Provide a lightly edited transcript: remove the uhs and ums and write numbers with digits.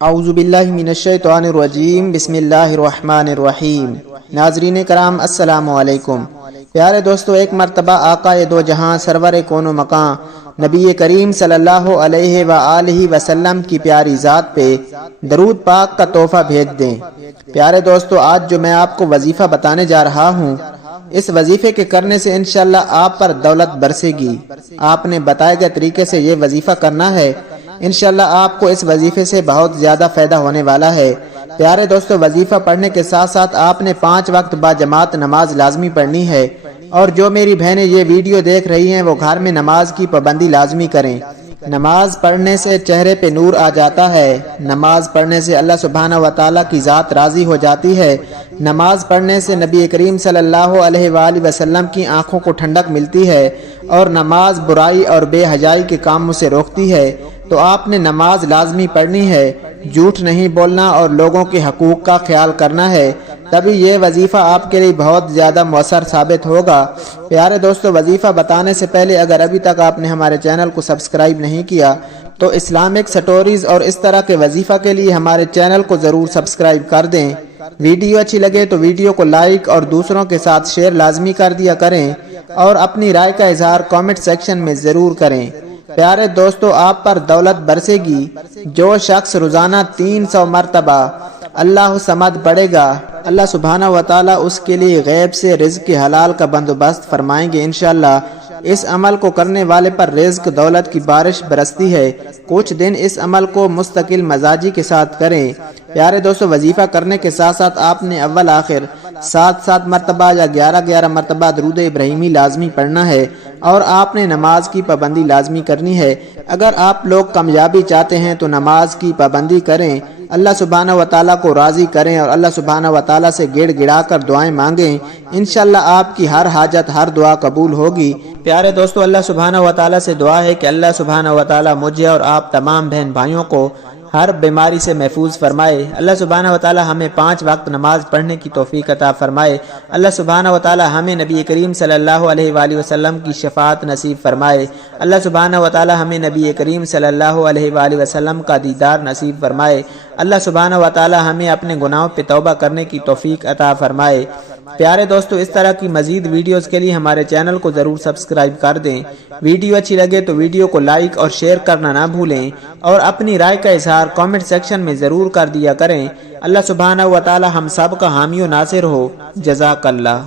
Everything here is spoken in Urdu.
اعوذ باللہ من الشیطان الرجیم بسم اللہ الرحمن الرحیم۔ ناظرین کرام السلام علیکم۔ پیارے دوستو، ایک مرتبہ آقا دو جہاں سرور کون و مکان نبی کریم صلی اللہ علیہ وآلہ وسلم کی پیاری ذات پہ درود پاک کا تحفہ بھیج دیں۔ پیارے دوستو، آج جو میں آپ کو وظیفہ بتانے جا رہا ہوں، اس وظیفے کے کرنے سے انشاءاللہ آپ پر دولت برسے گی۔ آپ نے بتائے گئے طریقے سے یہ وظیفہ کرنا ہے، انشاءاللہ آپ کو اس وظیفے سے بہت زیادہ فائدہ ہونے والا ہے۔ پیارے دوستو، وظیفہ پڑھنے کے ساتھ ساتھ آپ نے 5 وقت با جماعت نماز لازمی پڑھنی ہے، اور جو میری بہنیں یہ ویڈیو دیکھ رہی ہیں وہ گھر میں نماز کی پابندی لازمی کریں۔ نماز پڑھنے سے چہرے پہ نور آ جاتا ہے، نماز پڑھنے سے اللہ سبحانہ و تعالیٰ کی ذات راضی ہو جاتی ہے، نماز پڑھنے سے نبی کریم صلی اللہ علیہ وآلہ وسلم کی آنکھوں کو ٹھنڈک ملتی ہے، اور نماز برائی اور بے حیائی کے کاموں سے روکتی ہے۔ تو آپ نے نماز لازمی پڑھنی ہے، جھوٹ نہیں بولنا اور لوگوں کے حقوق کا خیال کرنا ہے، تبھی یہ وظیفہ آپ کے لیے بہت زیادہ مؤثر ثابت ہوگا۔ پیارے دوستو، وظیفہ بتانے سے پہلے اگر ابھی تک آپ نے ہمارے چینل کو سبسکرائب نہیں کیا تو اسلامک سٹوریز اور اس طرح کے وظیفہ کے لیے ہمارے چینل کو ضرور سبسکرائب کر دیں۔ ویڈیو اچھی لگے تو ویڈیو کو لائک اور دوسروں کے ساتھ شیئر لازمی کر دیا کریں، اور اپنی رائے کا اظہار کامنٹ سیکشن میں ضرور کریں۔ پیارے دوستو، آپ پر دولت برسے گی جو شخص روزانہ 300 مرتبہ اللہ صمد پڑھے گا، اللہ سبحانہ و تعالیٰ اس کے لیے غیب سے رزق حلال کا بندوبست فرمائیں گے انشاءاللہ۔ اس عمل کو کرنے والے پر رزق دولت کی بارش برستی ہے۔ کچھ دن اس عمل کو مستقل مزاجی کے ساتھ کریں۔ پیارے دوستو، وظیفہ کرنے کے ساتھ ساتھ آپ نے اول آخر 7 مرتبہ یا 11 مرتبہ درود ابراہیمی لازمی پڑھنا ہے، اور آپ نے نماز کی پابندی لازمی کرنی ہے۔ اگر آپ لوگ کامیابی چاہتے ہیں تو نماز کی پابندی کریں، اللہ سبحانہ و تعالیٰ کو راضی کریں، اور اللہ سبحانہ و تعالیٰ سے گڑ گڑا کر دعائیں مانگیں۔ انشاءاللہ آپ کی ہر حاجت، ہر دعا قبول ہوگی۔ پیارے دوستو، اللہ سبحانہ و تعالیٰ سے دعا ہے کہ اللہ سبحانہ و تعالیٰ مجھے اور آپ تمام بہن بھائیوں کو ہر بیماری سے محفوظ فرمائے۔ اللہ سبحانہ و تعالیٰ ہمیں 5 وقت نماز پڑھنے کی توفیق عطا فرمائے۔ اللہ سبحانہ و تعالیٰ ہمیں نبی کریم صلی اللہ علیہ وآلہ وسلم کی شفاعت نصیب فرمائے۔ اللہ سبحانہ و تعالیٰ ہمیں نبی کریم صلی اللہ علیہ وآلہ وسلم کا دیدار نصیب فرمائے۔ اللہ سبحانہ و تعالیٰ ہمیں اپنے گناہوں پہ توبہ کرنے کی توفیق عطا فرمائے۔ پیارے دوستو، اس طرح کی مزید ویڈیوز کے لیے ہمارے چینل کو ضرور سبسکرائب کر دیں۔ ویڈیو اچھی لگے تو ویڈیو کو لائک اور شیئر کرنا نہ بھولیں، اور اپنی رائے کا اظہار کامنٹ سیکشن میں ضرور کر دیا کریں۔ اللہ سبحانہ و تعالی ہم سب کا حامی و ناصر ہو۔ جزاک اللہ۔